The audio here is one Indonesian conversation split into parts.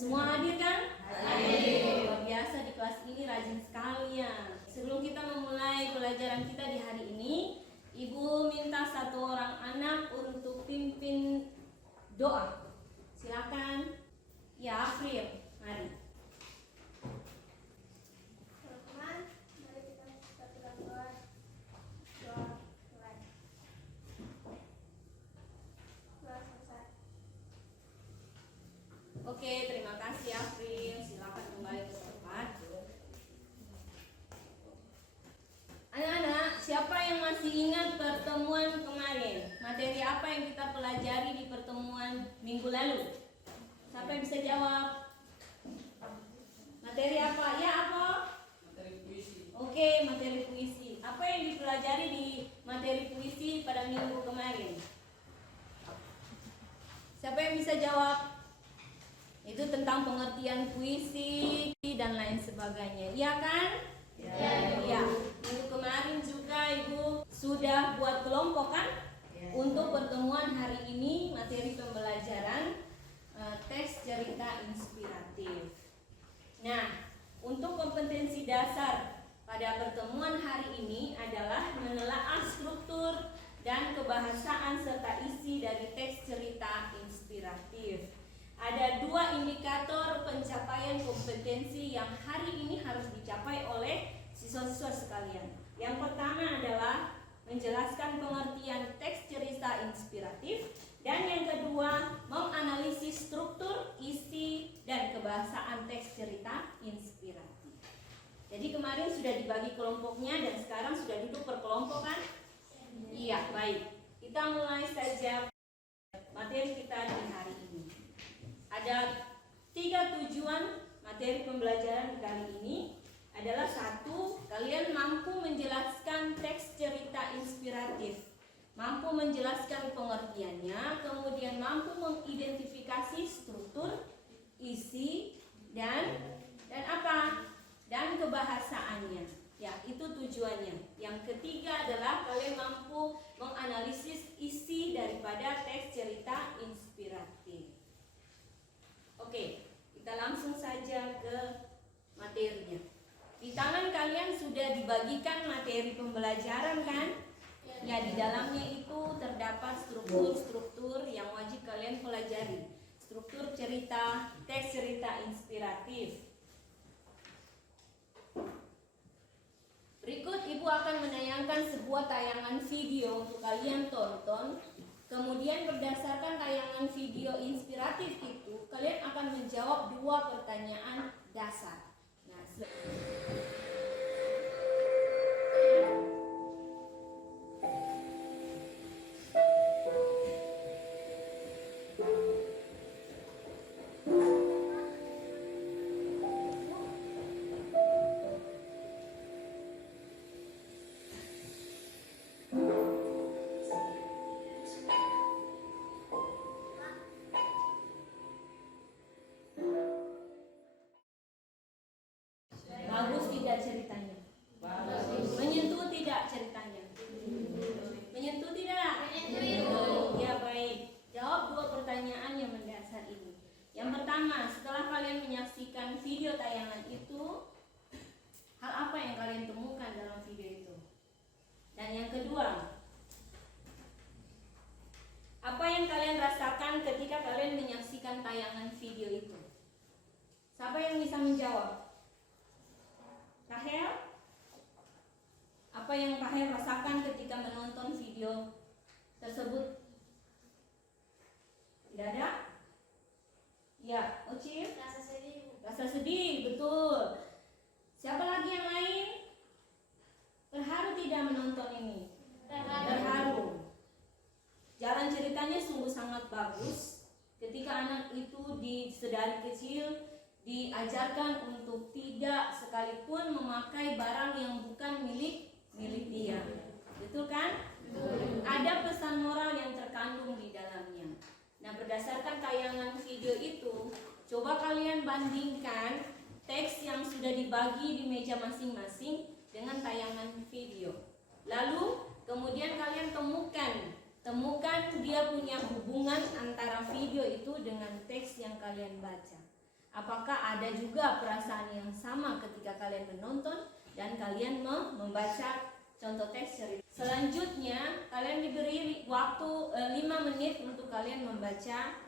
Semua hadir kan? Hadir. Luar biasa di kelas ini rajin sekali ya. Sebelum kita memulai pelajaran kita di hari ini, Ibu minta satu orang anak untuk pimpin doa. Silakan. Ya, April, mari. Teman-teman, mari kita berdoa. Doa mulai. Doa selesai. Oke, terima kasih April. Silakan kembali ke tempat. Anak-anak, siapa yang masih ingat pertemuan kemarin? Materi apa yang kita pelajari di pertemuan minggu lalu? Siapa yang bisa jawab? Materi apa? Ya, apa? Materi puisi. Oke, materi puisi. Apa yang dipelajari di materi puisi pada minggu kemarin? Siapa yang bisa jawab? Itu tentang pengertian puisi dan lain sebagainya. Iya kan? Ya. Minggu kemarin juga Ibu sudah buat kelompok kan? Ya. Untuk pertemuan hari ini materi pembelajaran teks cerita inspiratif. Nah, untuk kompetensi dasar pada pertemuan hari ini adalah menelaah struktur dan kebahasaan serta isi dari teks cerita inspiratif. Ada dua indikator pencapaian kompetensi yang hari ini harus dicapai oleh siswa-siswa sekalian. Yang pertama adalah menjelaskan pengertian teks cerita inspiratif, dan yang kedua menganalisis struktur, isi, dan kebahasaan teks cerita inspiratif. Jadi kemarin sudah dibagi kelompoknya dan sekarang sudah duduk per kelompok kan? Iya, baik. Kita mulai saja materi kita di hari ini. Ada 3 tujuan materi pembelajaran kali ini. Adalah 1, kalian mampu menjelaskan teks cerita inspiratif, mampu menjelaskan pengertiannya, kemudian mampu mengidentifikasi struktur, isi, dan apa? Dan kebahasaannya. Ya, itu tujuannya. Yang ketiga adalah kalian mampu menganalisis isi daripada teks cerita inspiratif. Oke, kita langsung saja ke materinya. Di tangan kalian sudah dibagikan materi pembelajaran kan? Ya, di dalamnya itu terdapat struktur-struktur yang wajib kalian pelajari. Struktur cerita, teks cerita inspiratif. Berikut Ibu akan menayangkan sebuah tayangan video untuk kalian tonton. Kemudian berdasarkan tayangan video inspiratif itu, kalian akan menjawab 2 pertanyaan dasar. Nah, bagus tidak ceritanya? Bagus. Menyentuh tidak ceritanya? Menyentuh tidak? Menyentuh. Ya, baik. Jawab 2 pertanyaan yang mendasar ini. Yang pertama, setelah kalian menyaksikan video tayangan itu, hal apa yang kalian temukan dalam video itu? Dan yang kedua, apa yang kalian rasakan ketika kalian menyaksikan tayangan video itu? Siapa yang bisa menjawab? Rahel? Apa yang Rahel rasakan ketika menonton video tersebut? Tidak ada? Ya, Ocil? Rasa sedih. Rasa sedih, betul. Siapa lagi yang lain? Terharu tidak menonton ini? Terharu. Jalan ceritanya sungguh sangat bagus. Ketika anak itu sedari kecil diajarkan untuk tidak sekalipun memakai barang yang bukan milik dia. Betul kan? Ada pesan moral yang terkandung di dalamnya. Nah, berdasarkan tayangan video itu, coba kalian bandingkan teks yang sudah dibagi di meja masing-masing dengan tayangan video. Lalu kemudian kalian temukan dia punya hubungan antara video itu dengan teks yang kalian baca. Apakah ada juga perasaan yang sama ketika kalian menonton dan kalian membaca contoh teks cerita? Selanjutnya, kalian diberi waktu 5 menit untuk kalian membaca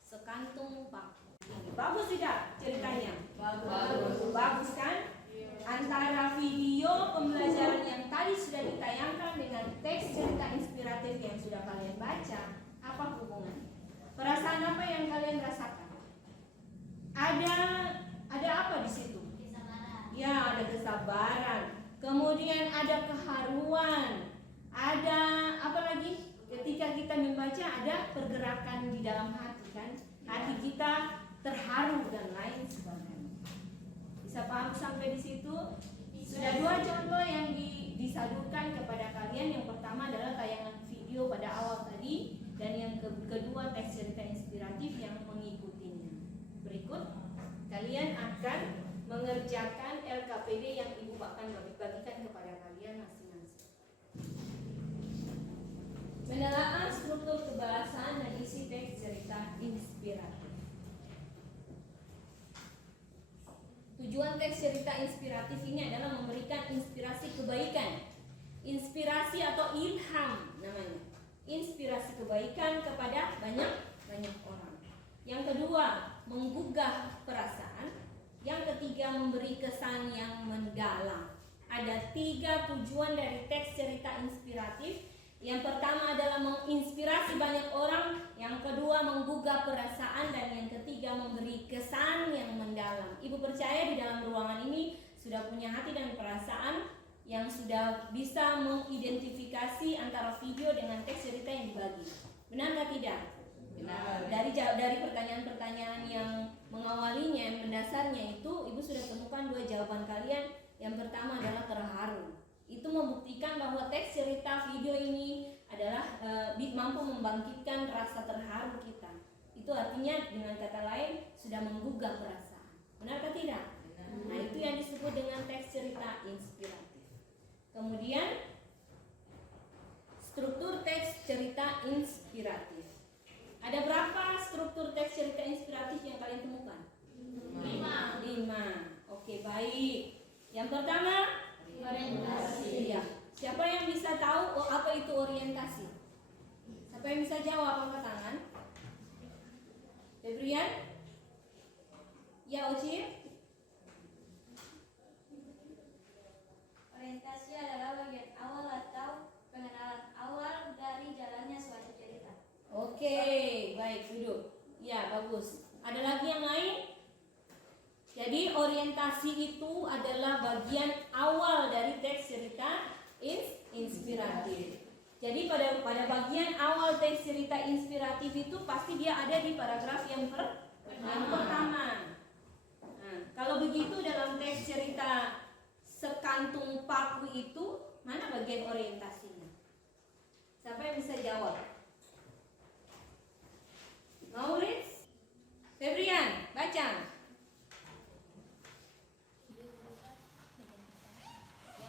sekantung paku. Bagus tidak ceritanya? Bagus kan? Antara video pembelajaran yang tadi sudah ditayangkan dengan teks cerita inspiratif yang sudah kalian baca, apa hubungannya? Perasaan apa yang kalian rasakan? Ada apa di situ? Kesabaran. Ya, ada kesabaran. Kemudian ada keharuan. Ada apa lagi? Ketika kita membaca ada pergerakan di dalam hati kan? Hati kita terharu dan lain sebagainya. Bisa paham sampai di situ? Sudah 2 contoh yang disalurkan kepada kalian. Yang pertama adalah tayangan video pada awal tadi, dan yang kedua teks cerita inspiratif yang mengikutinya. Berikut kalian akan mengerjakan LKPD yang Ibu akan bagikan kepada kalian masing-masing. Menelaah struktur kebahasaan dan isi teks cerita inspiratif. Tujuan teks cerita inspiratif ini adalah memberikan inspirasi kebaikan, inspirasi atau ilham namanya, inspirasi kebaikan kepada banyak orang. Yang kedua, menggugah perasaan. Yang ketiga, memberi kesan yang mendalam. Ada 3 tujuan dari teks cerita inspiratif. Yang pertama adalah menginspirasi banyak orang, yang kedua menggugah perasaan, dan yang ketiga memberi kesan yang mendalam. Ibu percaya di dalam ruangan ini sudah punya hati dan perasaan yang sudah bisa mengidentifikasi antara video dengan teks cerita yang dibagi. Benar atau tidak? Benar. Dari pertanyaan-pertanyaan yang mengawalinya, yang mendasarnya itu, Ibu sudah temukan 2 jawaban kalian. Yang pertama adalah terharu. Itu membuktikan bahwa teks cerita video ini adalah mampu membangkitkan rasa terharu kita. Itu artinya dengan kata lain sudah menggugah perasaan. Benar atau tidak? Nah, itu yang disebut dengan teks cerita inspiratif. Kemudian struktur teks cerita inspiratif. Ada berapa struktur teks cerita inspiratif yang kalian temukan? 5. Oke, baik. Yang pertama, orientasi. Iya. Siapa yang bisa tahu apa itu orientasi? Siapa yang bisa jawab, angkat tangan? Febrian? Ya, Oci? Orientasi adalah bagian awal atau pengenalan awal dari jalannya suatu cerita. Oke, baik, duduk. Ya, bagus. Ada lagi yang lain? Jadi orientasi itu adalah bagian awal dari teks cerita inspiratif. Jadi pada bagian awal teks cerita inspiratif itu pasti dia ada di paragraf yang pertama. Nah, kalau begitu dalam teks cerita sekantung paku itu mana bagian orientasinya? Siapa yang bisa jawab? Maurits? Febrian, baca.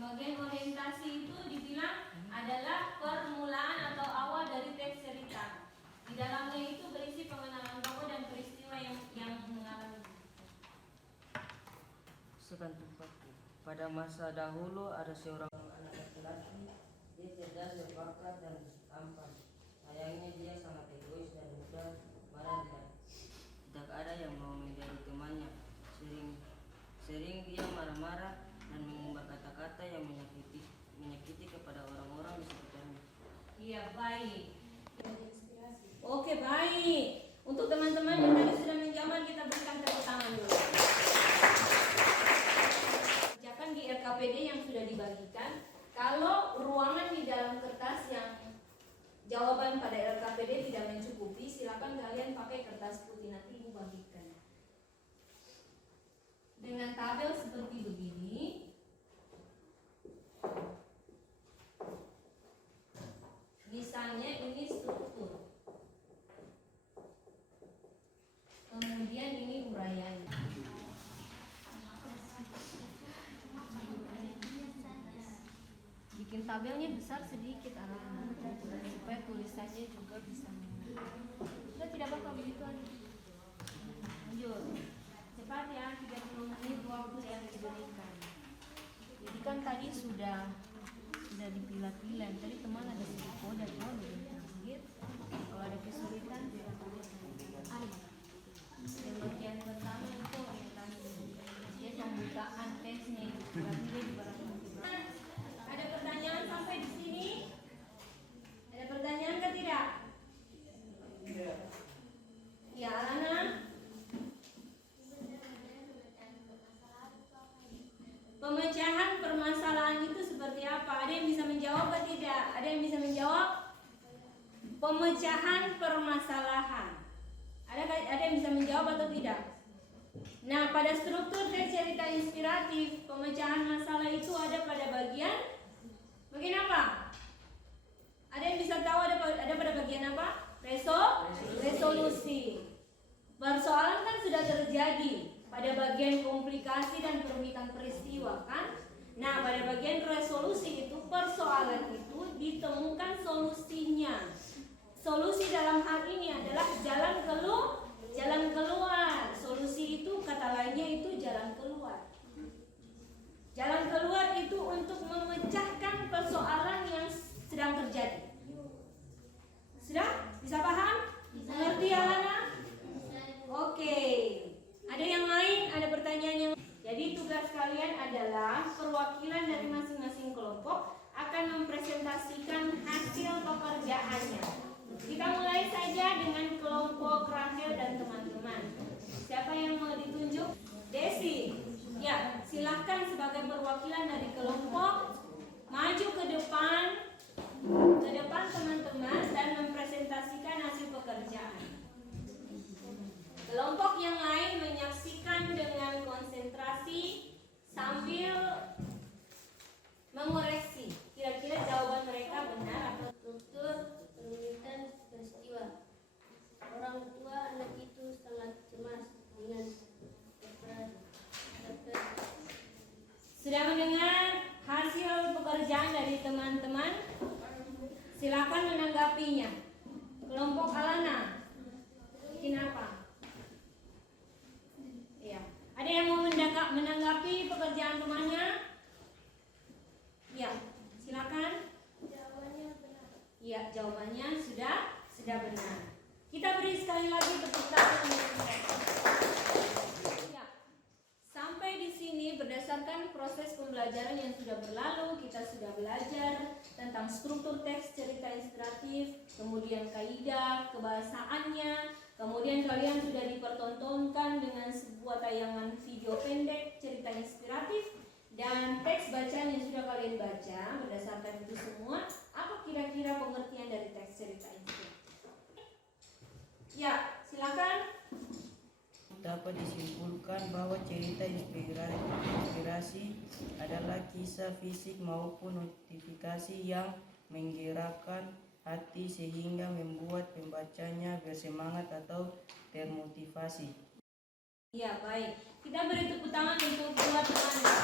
Bagian orientasi itu dibilang adalah permulaan atau awal dari teks cerita. Di dalamnya itu berisi pengenalan tokoh dan peristiwa yang mengalami. Sekantung paku. Pada masa dahulu ada seorang anak laki-laki. Dia cerdas, berbakat dan tampan. Sayangnya dia sangat egois dan mudah marah dan tidak ada yang mau menjadi temannya. Sering dia marah-marah dan mengumbar kata-kata yang menyakiti kepada orang-orang di sekitarnya. Iya, baik. Oke, baik. Untuk teman-teman yang tadi sudah menjawab, kita berikan tepuk tangan dulu. Kerjakan di RKPD yang sudah dibagikan. Kalau ruangan di dalam kertas yang jawaban pada RKPD tidak mencukupi, silakan kalian pakai kertas putih, nanti Ibu bagikan. Dengan tabel seperti begini. Misalnya ini struktur. Kemudian ini uraian. Bikin tabelnya besar sedikit anak-anak supaya tulisannya juga bisa. Sudah tidak apa-apa begitu aja. Lanjut. Ada pertanyaan sampai di sini? Ada pertanyaan ke tidak? Ya, Alana. Pemecahan permasalahan itu seperti apa? Ada yang bisa menjawab atau tidak? Ada yang bisa menjawab? Pemecahan permasalahan. Ada yang bisa menjawab atau tidak? Nah, pada struktur teks cerita inspiratif, pemecahan masalah itu ada pada bagian apa? Ada yang bisa tahu ada pada bagian apa? Resolusi. Persoalan kan sudah terjadi pada bagian komplikasi dan perumitan peristiwa kan? Nah, pada bagian resolusi itu persoalan itu ditemukan solusinya. Solusi dalam hal ini adalah jalan keluar. Solusi itu kata lainnya itu jalan keluar. Jalan keluar itu untuk memecahkan persoalan yang sedang terjadi. Sudah? Bisa paham? Mengerti Alana? Oke. Ada yang lain? Ada pertanyaan yang? Jadi tugas kalian adalah perwakilan dari masing-masing kelompok akan mempresentasikan hasil pekerjaannya. Kita mulai saja dengan kelompok Rahel dan teman-teman. Siapa yang mau ditunjuk? Desi. Ya, silahkan sebagai perwakilan dari kelompok maju ke depan teman-teman dan mempresentasikan hasil pekerjaan. Kelompok yang lain menyaksikan dengan konsentrasi sambil mengoreksi. Kira-kira jawaban mereka benar atau Struktur perumitan peristiwa. Orang tua anak itu sangat cemas dengan sudah mendengar hasil pekerjaan dari teman-teman? Silakan menanggapinya. Kelompok Alana, bikin apa? Iya. Ada yang mau menanggapi pekerjaan temannya? Ya, silakan. Jawabannya benar. Iya, jawabannya sudah benar. Kita beri sekali lagi tepuk tangan untuk mereka. Ya. Sampai di sini berdasarkan proses pembelajaran yang sudah berlalu, kita sudah belajar tentang struktur teks cerita inspiratif, kemudian kaidah kebahasaannya, kemudian kalian sudah dipertontonkan dengan sebuah tayangan video pendek cerita inspiratif dan teks bacaan yang sudah kalian baca. Berdasarkan itu semua, apa kira-kira pengertian dari teks cerita inspiratif? Ya, silakan. Dapat disimpulkan bahwa cerita inspirasi adalah kisah fisik maupun notifikasi yang menggerakkan hati sehingga membuat pembacanya bersemangat atau termotivasi. Ya, baik. Kita beri tepuk tangan untuk dua teman.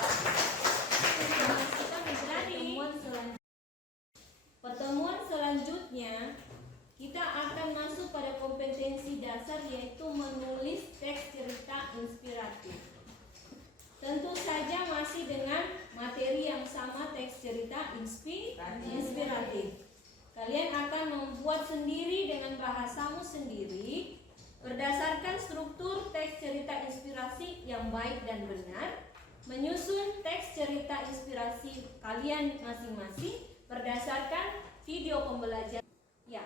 Pertemuan selanjutnya kita akan masuk pada kompetensi dasar, yaitu menulis teks cerita inspiratif. Tentu saja masih dengan materi yang sama, teks cerita inspiratif. Kalian akan membuat sendiri dengan bahasamu sendiri berdasarkan struktur teks cerita inspirasi yang baik dan benar, menyusun teks cerita inspirasi kalian masing-masing berdasarkan video pembelajaran. Ya.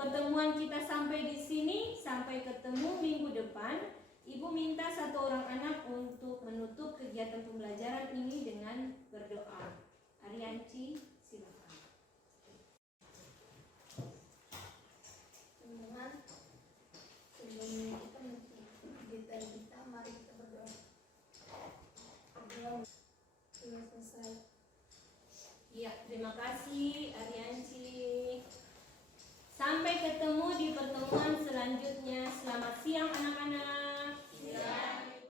Pertemuan kita sampai di sini, sampai ketemu minggu depan. Ibu minta satu orang anak untuk menutup kegiatan pembelajaran ini dengan berdoa. Arianci, silakan. Teman-teman, sebelum kita kita mari kita berdoa. Berdoa sudah selesai. Iya, terima kasih Arianci. Sampai ketemu di pertemuan selanjutnya. Selamat siang anak-anak.